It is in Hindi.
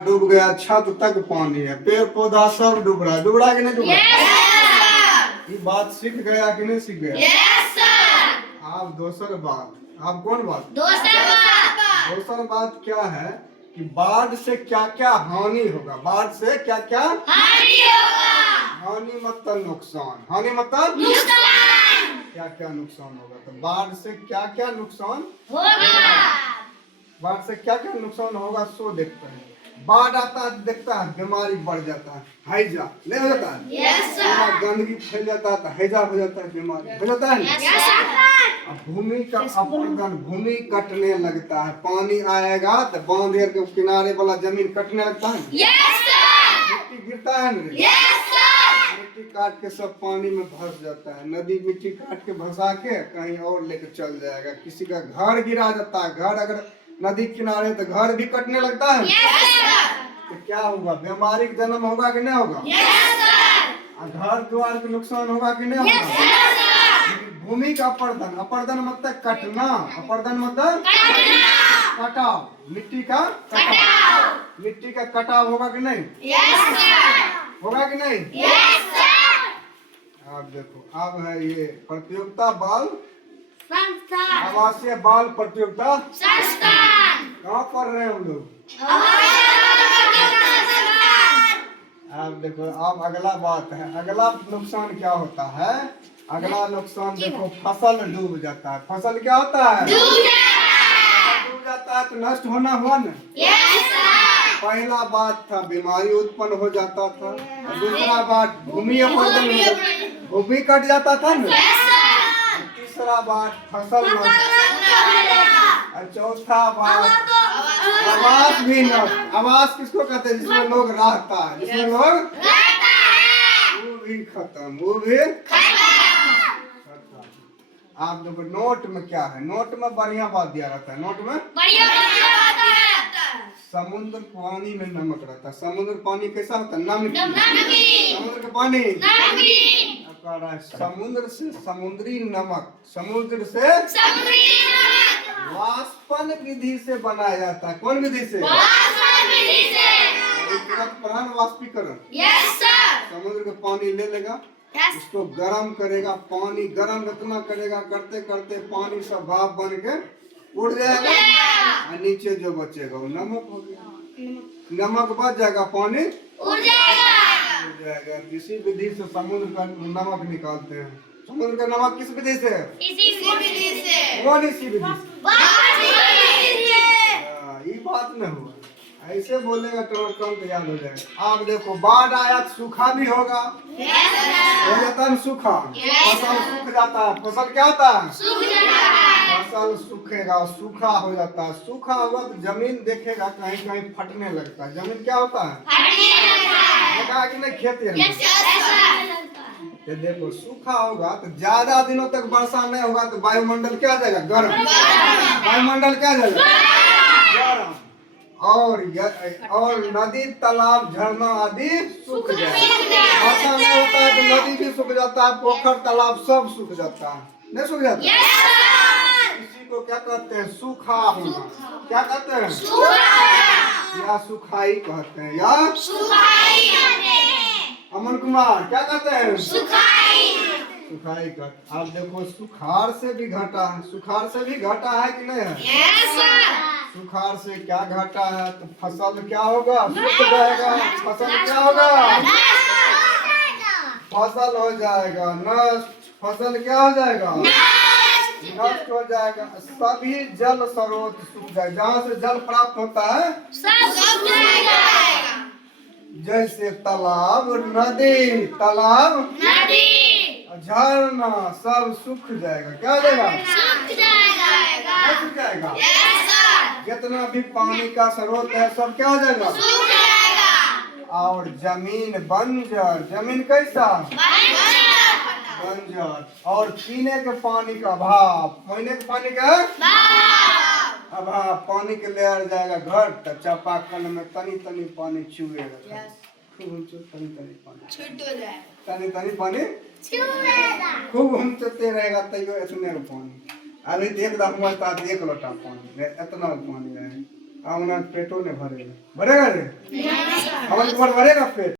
डूब गया, छत तक पानी है, पेड़ पौधा सब डूब रहा है कि नहीं डूब रहा? ये बात सीख गया कि नहीं सीख गया? आप दूसर बात, आप कौन बात? दूसर बात क्या है कि बाढ़ से क्या क्या हानि होगा? बाढ़ से क्या क्या हानि मतलब नुकसान, हानि मतलब क्या क्या नुकसान होगा? तो बाढ़ से क्या क्या नुकसान बाढ़ से क्या क्या नुकसान होगा सो देखते हैं। बाढ़ आता है देखता है बीमारी बढ़ जाता है, हैजा नहीं हो जाता है, गंदगी फैल जाता है तो हैजा हो जाता है, बीमारी हो जाता है। भूमि का अपरदन, भूमि कटने लगता है, पानी आएगा तो बांध के किनारे वाला जमीन कटने लगता है, मिट्टी गिरता है, मिट्टी काट के सब पानी में भस जाता है। नदी मिट्टी काट के भसा के कहीं और लेके चल जाएगा। किसी का घर गिरा जाता है, घर अगर नदी किनारे तो घर भी कटने लगता है। तो क्या होगा? बीमारी का जन्म होगा कि नहीं होगा? घर द्वार के नुकसान होगा कि नहीं होगा? भूमि का अपरदन, अपरदन मतलब कटना, अपरदन मतलब कटाव, मिट्टी का कटाव, मिट्टी का कटाव होगा कि नहीं? होगा कि नहीं? आप देखो अब है ये प्रतियोगिता बाल आवासीय बाल प्रतियोगिता कहाँ पढ़ रहे हैं हम लोग? आप देखो अब अगला बात है, अगला नुकसान क्या होता है? अगला नुकसान देखो, फसल डूब जाता है। फसल क्या होता है? डूब जाता है तो नष्ट होना हुआ ना। पहला बात था बीमारी उत्पन्न हो जाता था, दूसरा बात भूमि अपरदन, भूमि कट जाता था ना, तीसरा बात फसल नष्ट, और चौथा बात आवास भी नष्ट। आवास किसको कहते हैं? जिसमें लोग रहता है, जिसमें लोग वो भी खत्म, वो भी खत्म। आप देखो नोट में क्या है? नोट में बढ़िया बात दिया रहता है, नोट में समुद्र पानी में नमक रहता है। समुद्र पानी कैसा होता है? नमकीन। समुद्र का पानी समुद्र से समुद्री नमक, समुद्र से वाष्पन विधि से बनाया जाता है। कौन विधि से? प्रहन वाष्पीकरण। समुद्र का पानी ले लेगा, उसको गर्म करेगा, पानी गर्म इतना करेगा, करते करते पानी सब भाप बन के उड़ जाएगा, और नीचे जो बचेगा वो नमक हो गया। नमक बच जाएगा, पानी उड़ जाएगा। किसी विधि से समुद्र का नमक निकालते हैं। समुद्र का नमक किस विधि से? कौन इसी विधि से? ये बात न हुआ, ऐसे बोलेगा तो तुरंत याद हो जाएगा। आप देखो बाढ़ आया तो सूखा भी होगा, हो जाता है सूखा, फसल सूख जाता है। फसल क्या होता है? फसल सूखेगा, सूखा हो जाता है। सूखा हुआ तो जमीन देखेगा कहीं कहीं फटने लगता है। जमीन क्या होता है? देखा कि नहीं खेती तो देखो सूखा होगा तो ज्यादा दिनों तक वर्षा नहीं होगा तो वायुमंडल क्या आ जाएगा? गर्म। वायुमंडल क्या आ जाएगा? गर्म। और नदी तालाब झरना आदि सूख जाएगा। वर्षा नहीं होता है तो नदी भी सूख जाता है, पोखर तालाब सब सूख जाता है, नहीं सूख जाता? इसी को क्या कहते हैं? सूखा होना। क्या कहते हैं? या सुखाई कहते हैं, या अमन कुमार क्या कहते हैं? सुखाई का। आप देखो सुखाड़ से भी घाटा है, सुखाड़ से भी घाटा है कि नहीं है? सुखाड़ से क्या घाटा है? तो फसल क्या होगा? सूख जाएगा। फसल क्या होगा? फसल हो जाएगा नष्ट। फसल क्या हो जाएगा? नष्ट हो जाएगा। सभी जल स्रोत सूख जाएगा, जहाँ से जल प्राप्त होता है जैसे तालाब, नदी, तालाब, झरना सब सूख जाएगा। क्या हो जाएगा? सूख जाएगा। जितना भी पानी का स्रोत है सब क्या हो जाएगा? और जमीन बंजर। जमीन कैसा? बंजर। और पीने के पानी का अभाव, पीने के पानी का अभाव, पानी के लेयर जाएगा घट, चापाकल में तनी तनी पानी छुएगा, तनी तनी पानी खूब घूमते रहेगा, तैयो इतने पानी। अभी तो एकदम मस्त 1 लोटा पानी, इतना पानी रहे। आमना पेटो ने भरेगा, भरेगा रे? हमारे तुम्हारा भरेगा पेट?